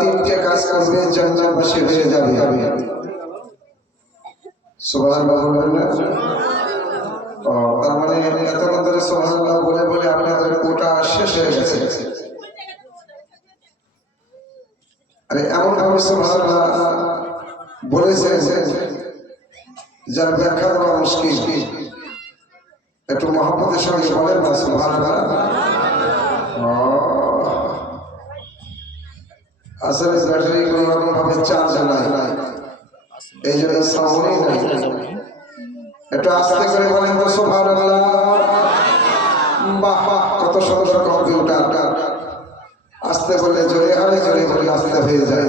তিনটে কাজ করবে জান্নাতবাসী হয়ে যাবে। সুবহানাল্লাহ বলবেন না? তার মানে এতক্ষণ ধরে সুবহানাল্লাহ বলে বলে আপনাদের কোটা শেষ হয়ে গেছে। আরে এমন ভাবে সুবহানাল্লাহ বলেছেন যার ব্যাখ্যা করা মুশকিল। একটু মহব্বতের সঙ্গে বলেন না সুবহানাল্লাহ। আসলে ব্যাটারি কোনো রকম ভাবে চার্জ নাই, এই জন্য সাউন্ডই নাই। একটু আস্তে করে বলেন তো সুবহানাল্লাহ। বাহ, কত সুন্দর কম্পিউটার। আস্তে বলে জোরে হয়, জোরে বলে আস্তে হয়ে যায়।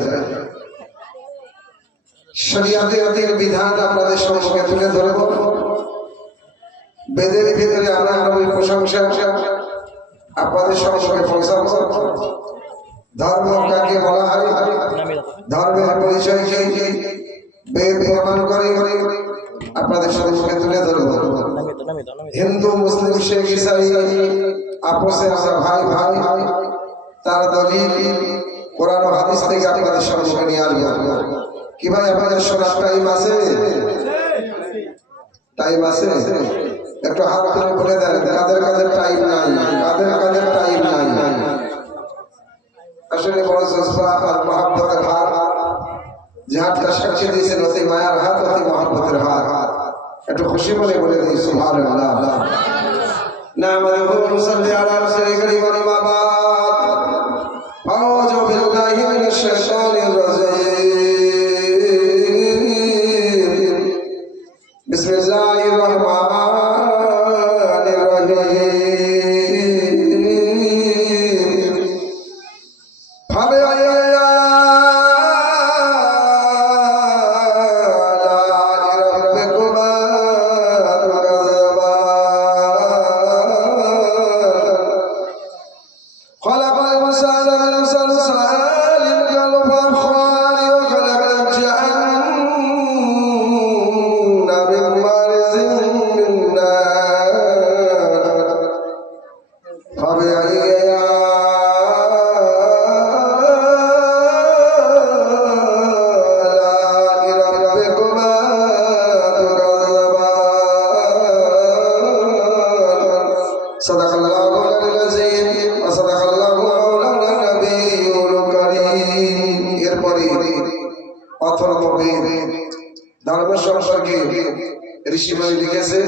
শরীয়তের বিধান আপনাদের সম্মুখে তুলে ধরব। বেদের ভিতরে আমরা নবীর প্রশংসা আপনাদের সম্মুখে পৌঁছাবো। ধর্ম কাকে বলা হয়, ধর্মের পরিচয় কি, বেদ প্রমাণ করে আপনাদের সম্মুখে তুলে ধরব। হিন্দু মুসলিম শেখ ইসাই আপসে আমরা ভাই ভাই, তার দলিল কোরআন ও হাদিস থেকে আপনাদের সম্মুখে নিয়ে আসবো। কি ভাই আপনাদের শোনার টাইম আছে? টাইম আছে? একটু হাত করে বলে দেন কাদের কাদের টাইম নাই, কাদের কাদের টাইম নাই। আসলে বড় জজবা আর মহব্বতের হাত, যে হাতটা সাক্ষী দিয়েছেন অতি মায়ার হাত, অতি মহব্বতের হাত। একটু খুশি মনে বলে দিই সুবহানাল্লাহ। নাহমাদুহু সাল্লি আলা রাসূলিল কারীম ওয়া বা'দ। আউযু বিল্লাহি মিনাশ শাইতানির রাজীম। বিসমিল্লাহির রাহমানির রাহিম। ধর্ম সম্পর্কে ঋষিমণি লিখেছে,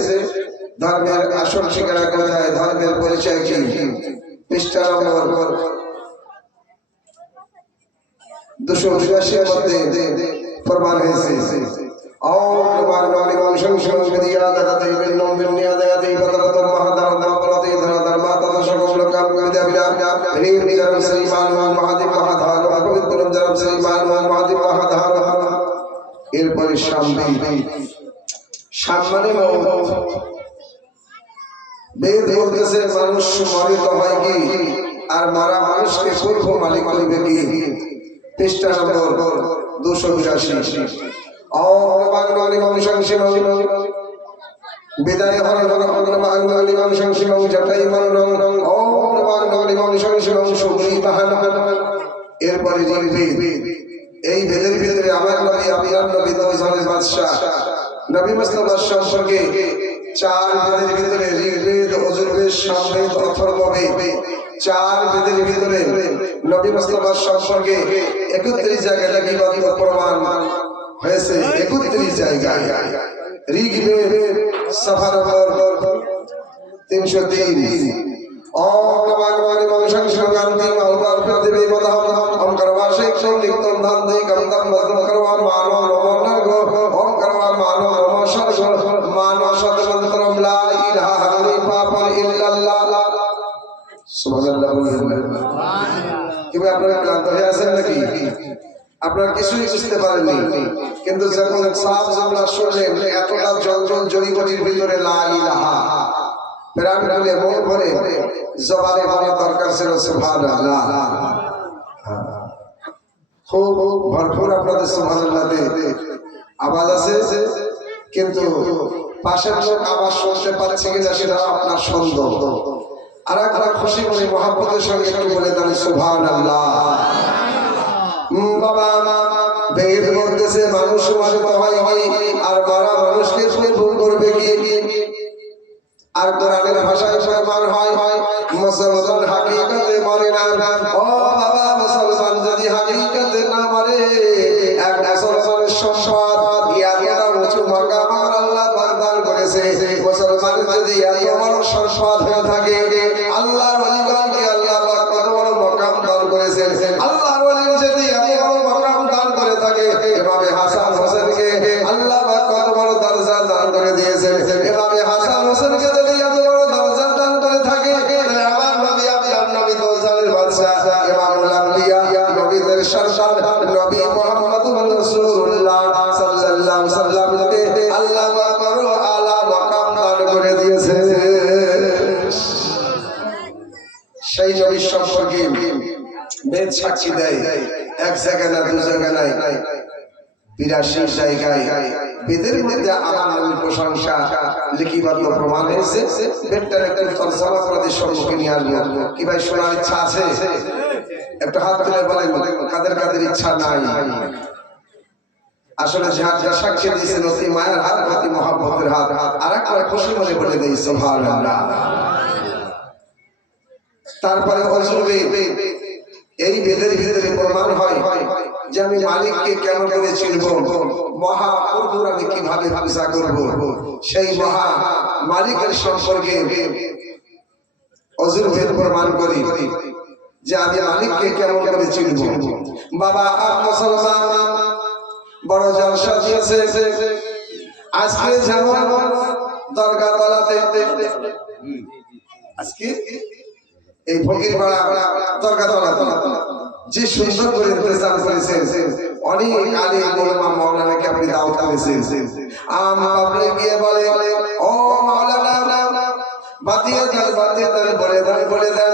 ধর্মের আসল ঠিকানা কোথায়, ধর্মের পরিচয় কি। পৃষ্ঠা নম্বর 282 মধ্যে প্রমাণ হয়েছে। এরপরে সম্মানে বেদ বলতেছে মানুষ মরিত হয় কি, আর মারা মানুষকে পূর্ব মালিক করবে কি। পৃষ্ঠা নম্বর 282। বিদায় এরপরে এই ভেদের ভিতরে আমার নবী আপনার নবী বাদশাহ নবী মুস্তাফা সম্পর্কে 4 বেদের ভিতরে ঋগ্বেদ, যজুর্বেদ, সামবেদ, অথর্ববেদ, 4 বেদের ভিতরে নবী মুস্তাফা সম্পর্কে 31 জায়গায় লিখিত প্রমাণ হয়েছে। 31 জায়গায়। ঋগ্বেদ সফা নম্বর 303। ওম নমঃ সংসংগান্তি মালবার প্রতিবে মদহম ওম করবাশে সংলিপ্তম ধান্তে গন্ধম মধুম করবা মানো নমঃ ওম করবা মানো নমঃ সর্ব মানো সতমন্ত্রম লা ইলাহা ইল্লাল্লাহ। সুবহানাল্লাহ। কি ভাই আপনারা ক্লান্ত হয়ে আছেন নাকি? আপনারা কিছুই বুঝতে পারেননি, কিন্তু যখন সাফ জমলা শুনলেন এতটা জঞ্জল জড়িবটির ভিতরে লা ইলাহা প্রাণ খুলে মন ভরে জবানে বলা দরকার ছিল সুবহানাল্লাহ। খুব ভরপুর আপনাদের সুবহানাল্লাহতে আওয়াজ আছে, কিন্তু পাশের লোক আওয়াজ শুনতে পাচ্ছে কিনা সেটা আপনার সন্দেহ। আর একবার খুশি মনে মহব্বতের সঙ্গে একটু বলে দেন সুবহানাল্লাহ। বাবা বেদ বলতেছে মানুষ মারিত হয় আর মারা মানুষকে ভুল করবে কি? আর কোরআনের ভাষায় ফরমান হয় মুসলমান হাকিকতে মরে না। ও বাবা মুসলমান যদি হাকিকতে না মরে, এক মুসলমানের সম্পদ এতটা উঁচু মাকাম আমার আল্লাহ পাক দান করেছে। মুসলমান যদি এত বড় সম্পদ হয়ে থাকে, আল্লাহর ওলিগণকে আল্লাহ পাক কত বড় মাকাম দান করেছে। আল্লাহর ওলি যদি এত বড় মাকাম দান করে থাকে, ইমামে হাসান হোসেনকে আল্লাহ পাক কত বড় দরজা দান করে দিয়েছে। ইমামে হাসান হোসেনকে যদি এত বড় দরজা দান করে থাকে, তাহলে আমার নবী আপনার নবী তো জানের বাদশা ইমামুল আম্বিয়া নবীদের সরদার নবী মুহাম্মদুর রাসূলুল্লাহ সাল্লাল্লাহু আলাইহি ওয়াসাল্লামকে আল্লাহ পাক বড় আলা মাকাম দান করে দিয়েছে। সেই নবীর সম্পর্কে বেদ সাক্ষী দেয়, এক জায়গা না দু জায়গা নাই, ৮২ জায়গায় বেদের মধ্যে আমার নবীর প্রশংসা লিখিবদ্ধ প্রমাণ হয়েছে। বেদটার একটা তরজমা আপনাদের সম্মুখে নিয়ে আসবো। কি ভাই শোনার ইচ্ছা আছে? একটা হাত তুলে বলেন কাদের কাদের ইচ্ছা নাই। আসলে যা সাক্ষী দিয়েছেন অতি মায়ের হাত, অতি মহব্বতের হাত। আর একবার খুশি মনে বলে দিই সুবহানাল্লাহ। তারপরে অজুবে এই বেদের ভিতরে প্রমাণ হয় যে আমি মালিককে কেমন করে চিনব, মহা প্রভুর আমি কিভাবে পূজা করব, সেই মহা মালিকের সম্পর্কে অজুবেদ প্রমাণ করি যে আমি মালিককে কেমন করে চিনব। বাবা মুসলমান বড় জলসা দিয়েছে। আজকে যেমন দরগা তলাতে আজকে এই ফকির পাড়া দরগা তলা যে সুন্দর করে ইন্তজাম করেছেন, অনেক আলিম ওলামা মাওলানাকে আপনি দাওয়াত দিয়েছেন। আপনি গিয়ে বলে ও মাওলানা বাতিয়ে দেন বলে দেন